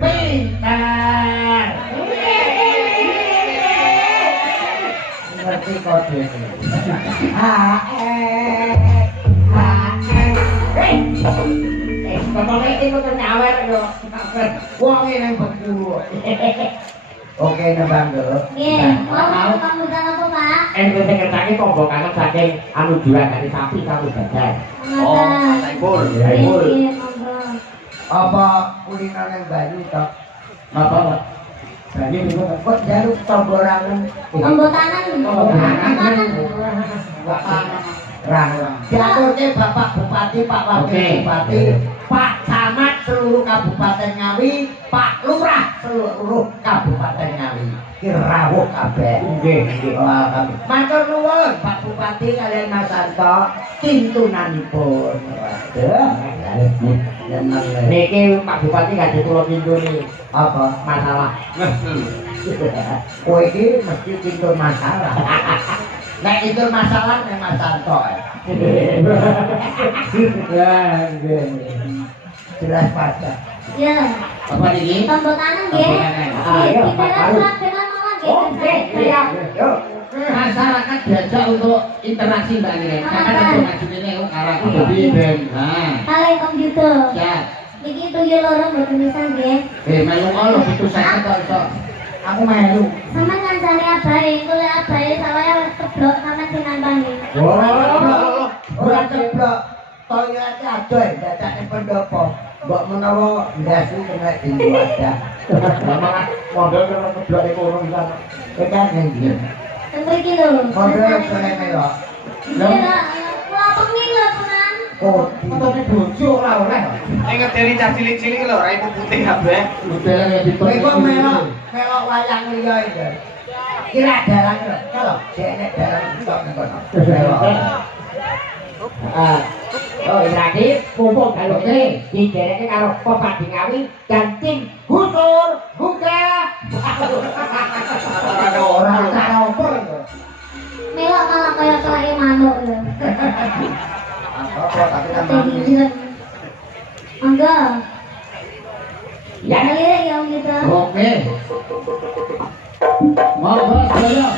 Pintar. Ngerti kode. Pokoknya itu kenyawer lho. Wong yang beku. Oke, nembang lho. Nggih, mau pambutan apa, Pak? Enten ngertake kombokan saking anu jualan dari sapi kamu dadak. Oh, Saipul. Nggih, monggo. Apa kuliner yang baru tok? Apa? Baru niku kok jaluk tomborangan. Pembotanan. Diaturke Bapak Bupati, Pak Wakil Bupati, Pak Camat seluruh Kabupaten Ngawi, Pak Lurah seluruh Kabupaten Ngawi. Rawuh kabeh. Nggih, nggih. Matur nuwun Pak Bupati kalian Mas Santo kintunanipun. Waduh. Niki Pak Bupati gadhe kula kintuni. Apa masalah? Kowe iki mesti kintun masalah. Nek itu masalah nek Mas Santo. Ya, nggih. Jelas pada. Ya. Apa niki? Pembotanan nggih. Ayo, Kita surat dengan mama nggih. Oke, siap. Yuk. Masyarakat diajak untuk interaksi Mbak Nire. Karena ada ngajine arah jadi ben. Nah. Kali komputer. Siap. Niki tuyul loro mboten bisa nggih. Melu kalau itu saya kok iso. Aku melu. Sama ngancani abahe, kula abahe saya keblok sama dinambangi. Oh, ora ceblok. Toyolate adoh dadake pendopo. Mbok menawa ndasi kena dinggo ada. Malah modal karo keblok e kono bisa. Tekan ngendi? Teng mriki lho. Modal kene melok. Kula pengen lho, Punan. Oh, fotonya bojo ora oleh. Ingat dari cah cilik-cilik lho, ora ibu putih kabeh. Modalnya ditonton. Iku melok wayang liya iki. Kira dalan lho. Kalau jek dalan iso nang kono. Oh, berarti mumpung galune didereke karo Bupati Ngawi dan tim Gusur Buka. Ada orang karo opo lho. Melok malah kaya kelake manuk lho. Apa tapi kan Tinggilan. Monggo. ya. Lirik ya gitu. Oke. Monggo sedaya.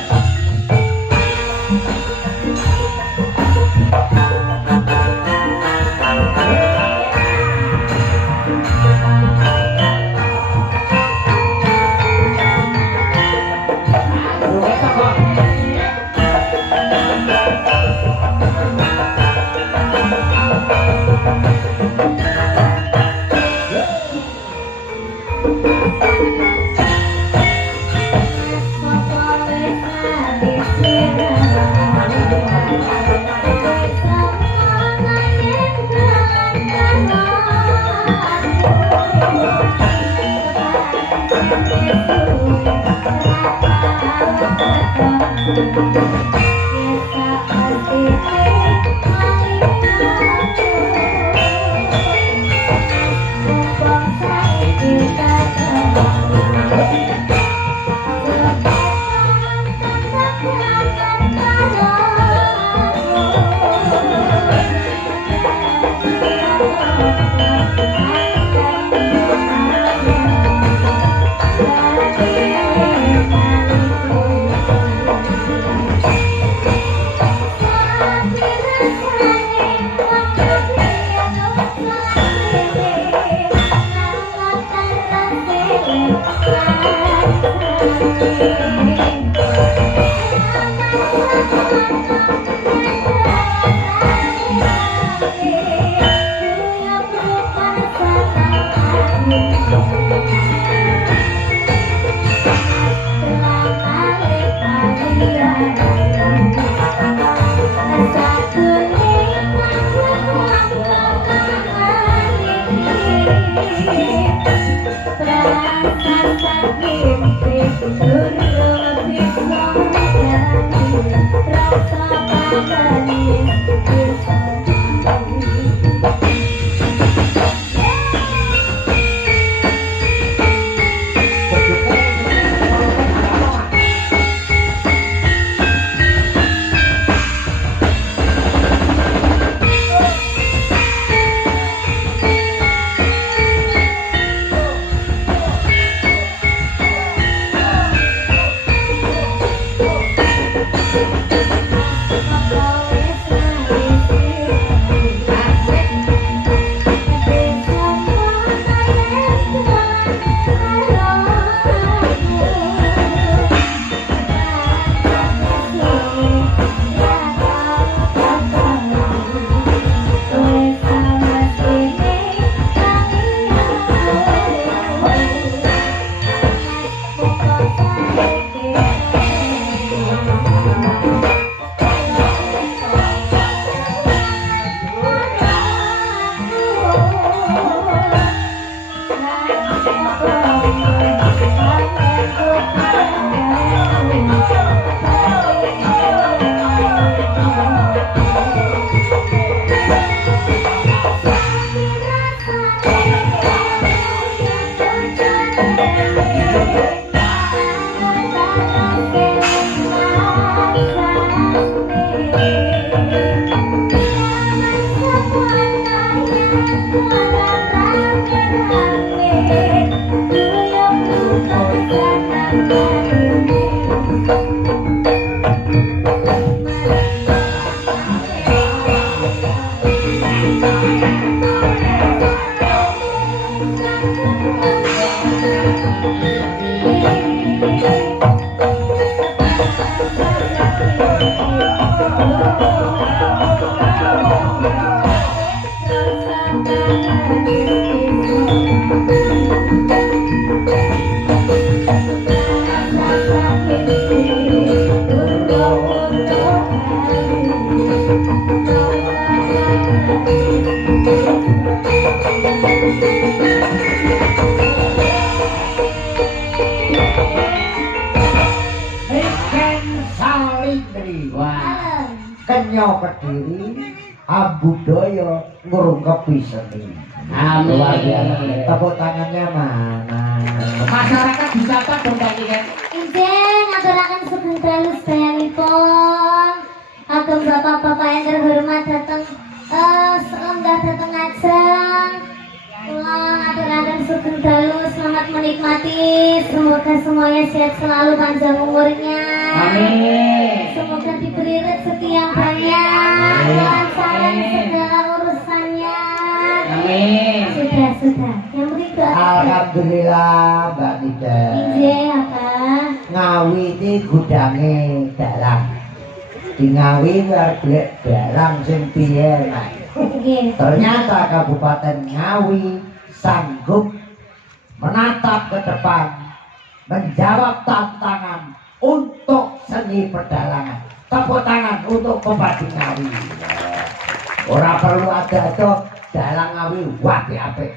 Kenyo Kediri Abudaya ngrungkepi seni. Amin. Tepuk tangannya mana? Masyarakat wisata dong tadi kan. Izin ngaturaken sugeng dalu sedayanipun. Ageng bapak-bapak yang terhormat datang selenggah datang ngajeng. Kula ngaturaken sugeng dalu, selamat menikmati. Semoga semuanya sehat selalu, panjang umurnya. Amin. Semoga diberi rezeki yang banyak, kelancaran segala urusannya. Amin. Sudah. Yang berikut. Alhamdulillah Mbak Nida. Izin apa? Ngawi ini gudange dalang. Di Ngawi golek dalang sing piye, Mas. Nggih. Ternyata Kabupaten Ngawi sanggup menatap ke depan, menjawab tantangan untuk seni perdalangan. Tepuk tangan untuk Bupati Ngawi. Ora perlu ada dalang Ngawi apik-apik.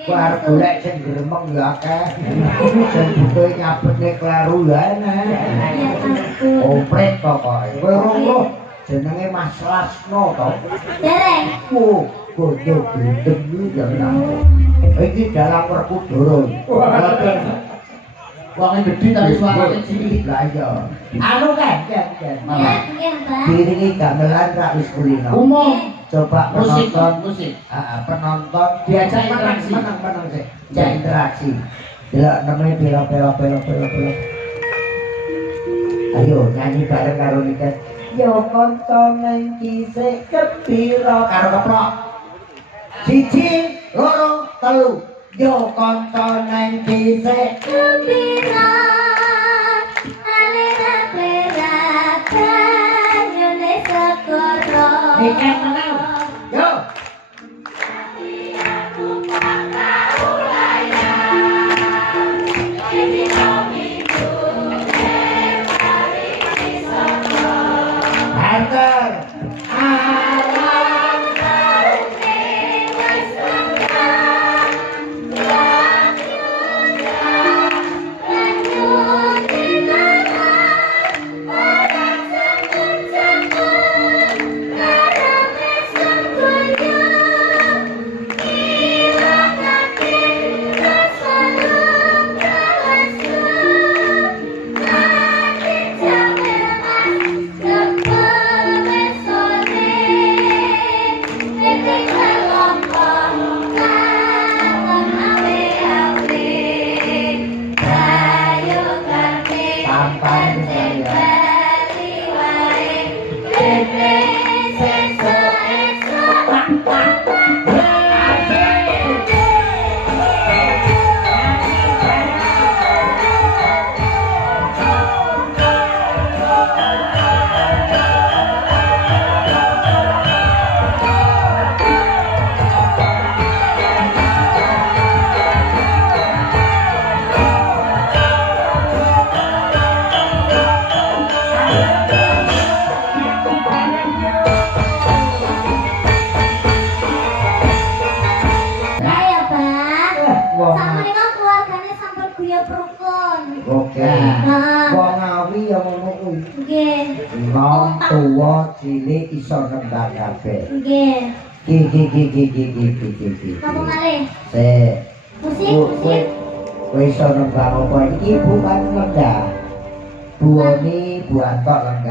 Kuwi golek sing gremeng ya akeh. Sing butuh nyabetne kleru ya enak. Ya ampun. Opret pokoke. Kowe roh jenenge Mas Lasno to. Dereng. Oh, gojo gendeng iki ya. Iki dalang Werkudara. Wong gede tapi suarane cilik. Lah iya. Anu kan, Ya, nggih, Mbak. Diri gamelan rak wis kulino. Umum Coba musik penonton, musik. penonton Diajak interaksi. menang sih. Diajak interaksi. Delok namanya pelo. Ayo nyanyi bareng karo Niken. Yo kanca nang kisik kepira karo keprok. 1, 2, 3. Yo kanca nang kisik Gembira, alira perakan, nyone sekoro. Niken menang. Yo. Hunter. Alam Oke. Wong Ngawi ya ngono kuwi. Nggih. Nom tuwa cilik iso nembang kabeh. Nggih. Ki. Apa malih? Musik. Kowe iso nembang apa iki bukan lenggah. Buoni buat kok lenggah.